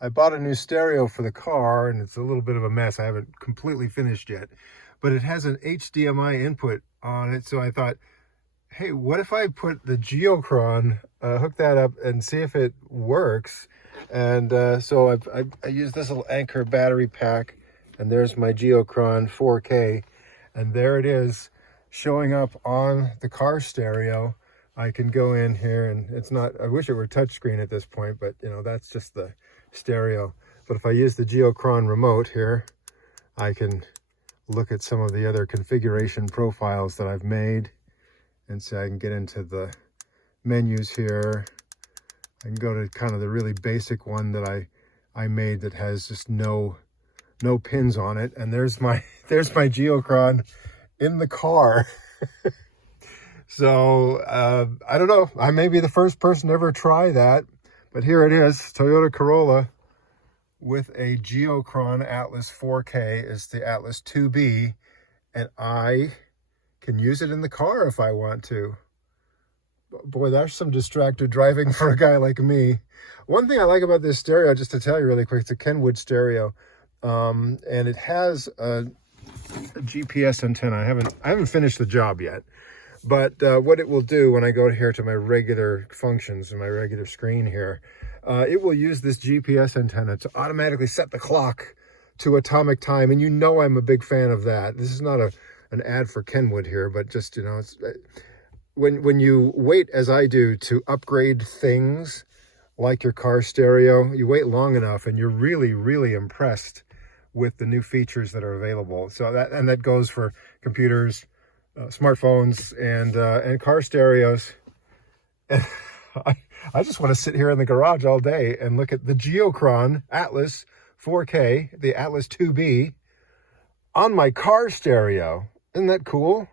I bought a new stereo for the car, and it's a little bit of a mess. I haven't completely finished yet, but it has an HDMI input on it. So I thought, hey, what if I put the Geochron, hook that up and see if it works? And so I used this little Anchor battery pack, and there's my Geochron 4K, and there it is showing up on the car stereo. I can go in here, and it's not, I wish it were touchscreen at this point, but you know, that's just the stereo. But if I use the Geochron remote here, I can look at some of the other configuration profiles that I've made. And so I can get into the menus here. I can go to kind of the really basic one that I made that has just no pins on it. And there's my Geochron in the car. So I don't know. I may be the first person to ever try that, but here it is, Toyota Corolla with a Geochron Atlas 4K. It's the Atlas 2B, and I can use it in the car if I want to. Boy, that's some distracted driving for a guy like me. One thing I like about this stereo, just to tell you really quick, it's a Kenwood stereo, and it has a GPS antenna. I haven't finished the job yet, but what it will do when I go here to my regular functions and my regular screen here, it will use this GPS antenna to automatically set the clock to atomic time, and you know I'm a big fan of that. This is not an ad for Kenwood here, but just, you know, it's, when you wait, as I do, to upgrade things like your car stereo, you wait long enough and you're really, really impressed with the new features that are available. So that goes for computers, smartphones, and car stereos. And I just want to sit here in the garage all day and look at the Geochron Atlas 4K, the Atlas 2B, on my car stereo. Isn't that cool?